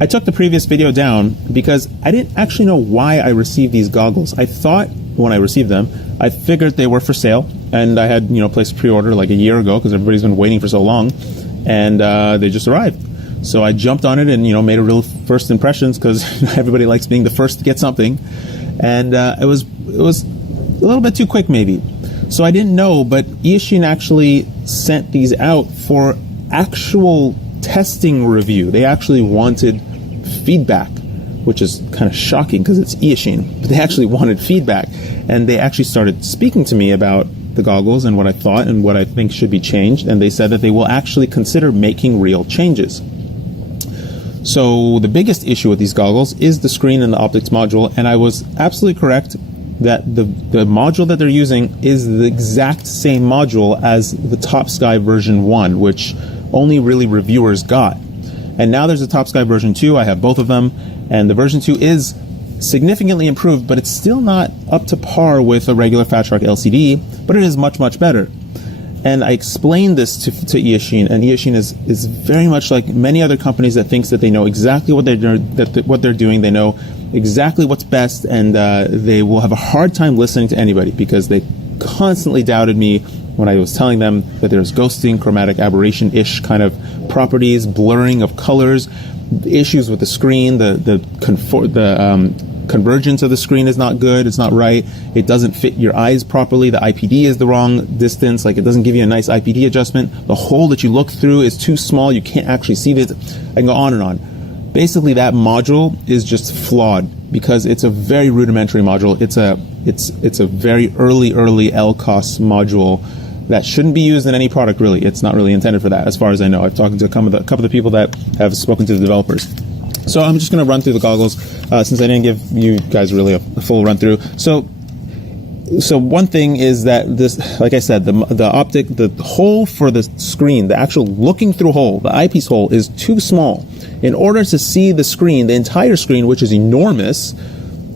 I took the previous video down because I didn't actually know why I received these goggles. I thought when I received them, I figured they were for sale, and I had, placed a pre-order like a year ago because everybody's been waiting for so long, and they just arrived. So I jumped on it and, made a real first impressions because everybody likes being the first to get something. And it was a little bit too quick maybe. So I didn't know, but Eachine actually sent these out for actual testing review. They actually wanted feedback, which is kind of shocking because it's Eachine, but they actually wanted feedback, and they actually started speaking to me about the goggles and what I thought and what I think should be changed, and they said that they will actually consider making real changes. So the biggest issue with these goggles is the screen and the optics module, and I was absolutely correct that the module that they're using is the exact same module as the Top Sky version 1, which only really reviewers got. And now there's a Top Sky version 2. I have both of them, and the version 2 is significantly improved, but it's still not up to par with a regular Fat Shark LCD, but it is much, much better. And I explained this to Eachine, and Eachine is very much like many other companies that thinks that they know exactly what they're doing. They know exactly what's best, and they will have a hard time listening to anybody because they constantly doubted me when I was telling them that there's ghosting, chromatic aberration-ish kind of properties, blurring of colors, issues with the screen, the convergence of the screen is not good, it's not right, it doesn't fit your eyes properly, the IPD is the wrong distance, like it doesn't give you a nice IPD adjustment, the hole that you look through is too small, you can't actually see it. I can go on and on. Basically, that module is just flawed because it's a very rudimentary module. It's a very early LCOS module that shouldn't be used in any product, really. It's not really intended for that, as far as I know. I've talked to a couple of the people that have spoken to the developers. So I'm just going to run through the goggles since I didn't give you guys really a full run through. So one thing is that this, like I said, the hole for the screen, the actual looking through hole, the eyepiece hole is too small. In order to see the screen, the entire screen, which is enormous,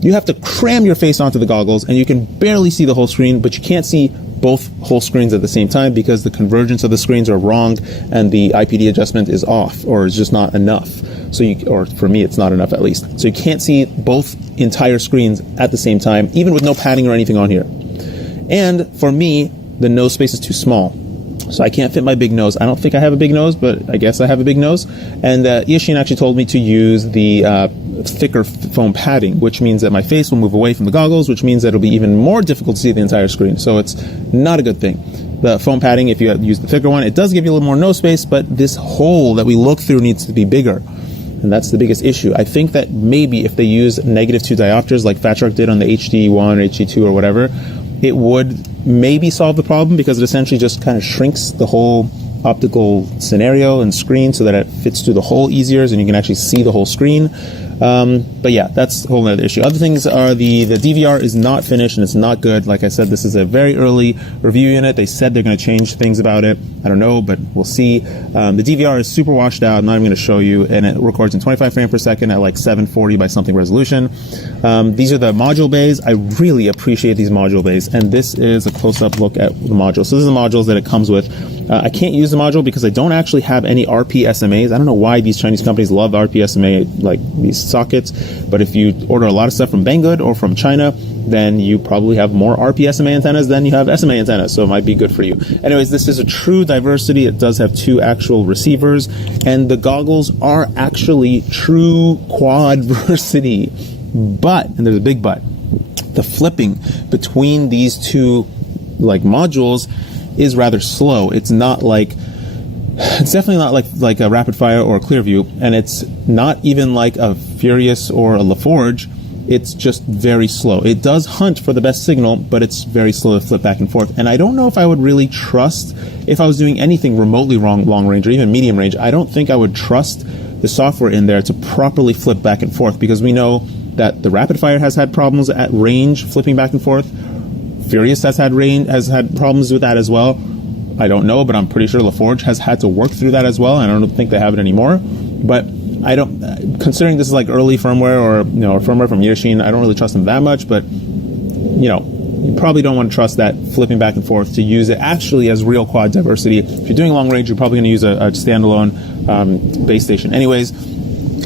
you have to cram your face onto the goggles, and you can barely see the whole screen, but you can't see both whole screens at the same time because the convergence of the screens are wrong and the IPD adjustment is off, or is just not enough. Or for me, it's not enough at least. So you can't see both entire screens at the same time, even with no padding or anything on here. And for me, the nose space is too small. So I can't fit my big nose. I don't think I have a big nose, but I guess I have a big nose. And Eachine actually told me to use the thicker foam padding, which means that my face will move away from the goggles, which means that it'll be even more difficult to see the entire screen. So it's not a good thing. The foam padding, if you use the thicker one, it does give you a little more nose space, but this hole that we look through needs to be bigger. And that's the biggest issue. I think that maybe if they use -2 diopters like Fat Shark did on the HD1 or HD2 or whatever, it would maybe solve the problem because it essentially just kind of shrinks the whole optical scenario and screen so that it fits through the hole easier and you can actually see the whole screen. But yeah, that's a whole other issue. Other things are the DVR is not finished and it's not good. Like I said, this is a very early review unit. They said they're going to change things about it. I don't know, but we'll see. The DVR is super washed out. I'm not even going to show you, and it records in 25 frames per second at like 740 by something resolution. These are the module bays. I really appreciate these module bays, and this is a close-up look at the module. So this is the modules that it comes with. I can't use the module because I don't actually have any RP-SMAs. I don't know why these Chinese companies love RP-SMA, like these sockets, but if you order a lot of stuff from Banggood or from China, then you probably have more RP-SMA antennas than you have SMA antennas, so it might be good for you. Anyways, this is a true diversity. It does have 2 actual receivers, and the goggles are actually true quadversity. But, and there's a big but, the flipping between these 2 like modules is rather slow. It's definitely not like a Rapid Fire or a Clearview, and it's not even like a Furious or a LaForge. It's just very slow. It does hunt for the best signal, but it's very slow to flip back and forth. And I don't know if I would really trust, if I was doing anything remotely wrong, long range or even medium range, I don't think I would trust the software in there to properly flip back and forth, because we know that the Rapid Fire has had problems at range flipping back and forth. Furious has had problems with that as well. I don't know, but I'm pretty sure LaForge has had to work through that as well. I don't think they have it anymore. But I don't, considering this is like early firmware or firmware from Eachine, I don't really trust them that much. But you probably don't want to trust that flipping back and forth to use it actually as real quad diversity. If you're doing long range, you're probably going to use a standalone base station. Anyways,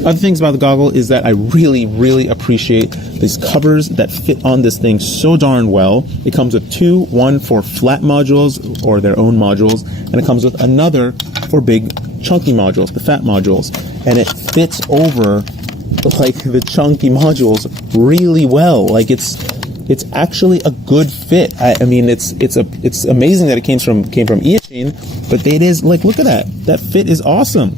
Other things about the goggle is that I really, really appreciate these covers that fit on this thing so darn well. It comes with two, one for flat modules or their own modules, and it comes with another for big chunky modules, the fat modules, and it fits over like the chunky modules really well. Like it's actually a good fit. I mean, it's amazing that it came from Eachine, but it is like, look at that. That fit is awesome.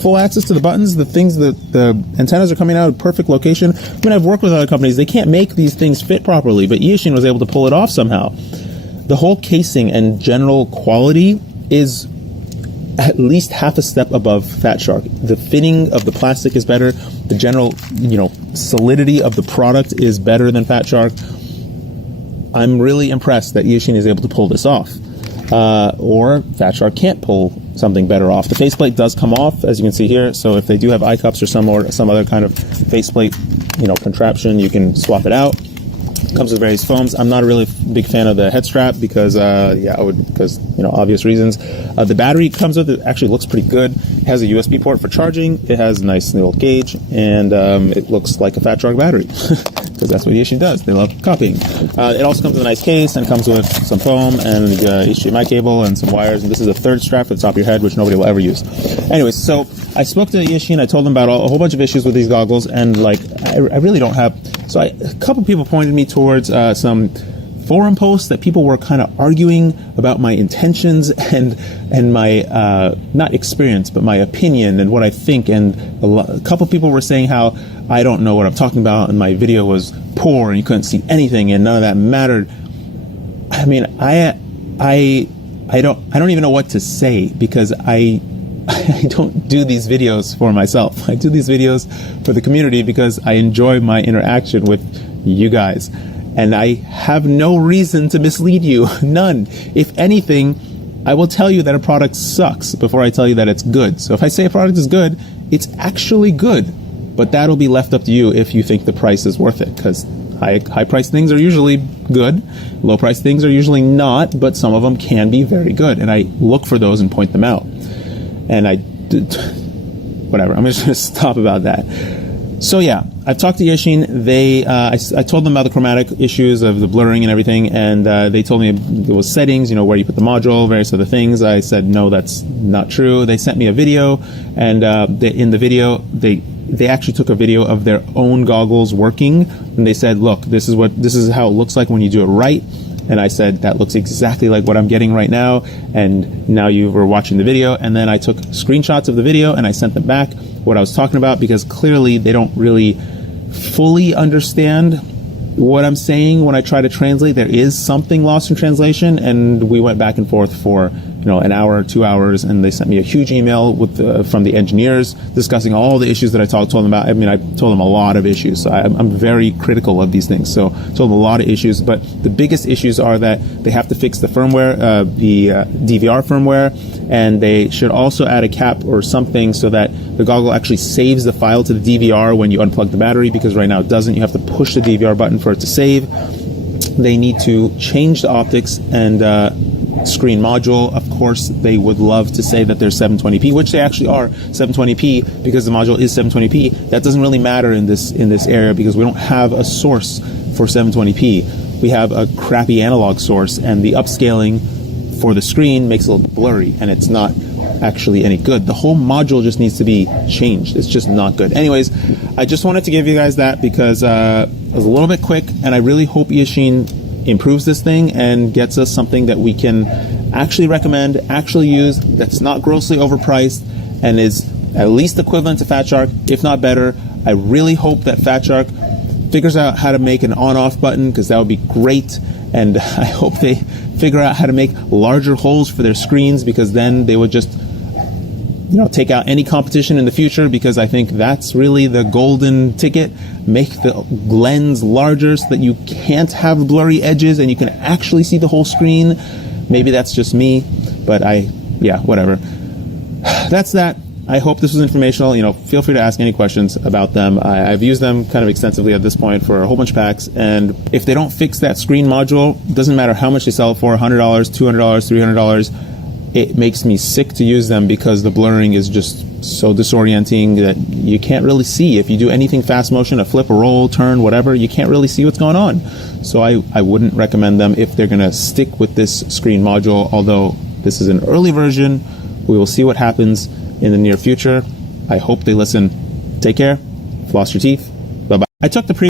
Full access to the buttons, the things, the antennas are coming out of perfect location. I mean, I've worked with other companies, they can't make these things fit properly, but Eachine was able to pull it off somehow. The whole casing and general quality is at least half a step above Fat Shark. The fitting of the plastic is better. The general, solidity of the product is better than Fat Shark. I'm really impressed that Eachine is able to pull this off. Or Fat Shark can't pull something better off. The faceplate does come off, as you can see here. So if they do have eye cups or some other kind of faceplate, contraption, you can swap it out. It comes with various foams. I'm not a really big fan of the head strap because, obvious reasons. The battery comes with it. Actually looks pretty good. It has a USB port for charging. It has a nice little gauge, and it looks like a Fat Shark battery because that's what Eachine does. They love copying. It also comes with a nice case and comes with some foam and HDMI cable and some wires. And this is a third strap for the top of your head, which nobody will ever use. Anyways, so I spoke to Eachine. I told them about a whole bunch of issues with these goggles, and I really don't have. So a couple people pointed me towards some forum posts that people were kind of arguing about my intentions and my not experience, but my opinion and what I think. And a couple people were saying how I don't know what I'm talking about, and my video was poor, and you couldn't see anything, and none of that mattered. I mean, I don't even know what to say, because I don't do these videos for myself. I do these videos for the community because I enjoy my interaction with you guys. And I have no reason to mislead you. None. If anything, I will tell you that a product sucks before I tell you that it's good. So if I say a product is good, it's actually good. But that'll be left up to you if you think the price is worth it. Because high-priced things are usually good. Low-priced things are usually not, but some of them can be very good. And I look for those and point them out. And whatever, I'm just going to stop about that. So yeah, I've talked to Eachine. I told them about the chromatic issues of the blurring and everything, and they told me there was settings, where you put the module, various other things. I said, no, that's not true. They sent me a video, and in the video, they actually took a video of their own goggles working, and they said, look, this is how it looks like when you do it right. And I said, that looks exactly like what I'm getting right now. And now you were watching the video. And then I took screenshots of the video and I sent them back what I was talking about, because clearly they don't really fully understand what I'm saying when I try to translate. There is something lost in translation. And we went back and forth for an hour, 2 hours, and they sent me a huge email from the engineers discussing all the issues that I told them about. I mean, I told them a lot of issues. So I'm very critical of these things. So I told them a lot of issues, but the biggest issues are that they have to fix the firmware, the DVR firmware, and they should also add a cap or something so that the goggle actually saves the file to the DVR when you unplug the battery, because right now it doesn't. You have to push the DVR button for it to save. They need to change the optics and screen module. Of course, they would love to say that they're 720p, which they actually are 720p, because the module is 720p. That doesn't really matter in this area, because we don't have a source for 720p. We have a crappy analog source, and the upscaling for the screen makes it a little blurry, and it's not actually any good. The whole module just needs to be changed. It's just not good. Anyways, I just wanted to give you guys that because it was a little bit quick, and I really hope Eachine improves this thing and gets us something that we can actually recommend, actually use, that's not grossly overpriced, and is at least equivalent to Fat Shark, if not better. I really hope that Fat Shark figures out how to make an on-off button, because that would be great. And I hope they figure out how to make larger holes for their screens, because then they would just take out any competition in the future, because I think that's really the golden ticket. Make the lens larger so that you can't have blurry edges and you can actually see the whole screen. Maybe that's just me, but whatever. That's that. I hope this was informational. Feel free to ask any questions about them. I've used them kind of extensively at this point for a whole bunch of packs, and if they don't fix that screen module, doesn't matter how much they sell it for, $100, $200, $300, it makes me sick to use them, because the blurring is just so disorienting that you can't really see. If you do anything fast motion, a flip, a roll, turn, whatever, you can't really see what's going on. So I wouldn't recommend them if they're going to stick with this screen module, although this is an early version. We will see what happens in the near future. I hope they listen. Take care. Floss your teeth. Bye-bye. I took the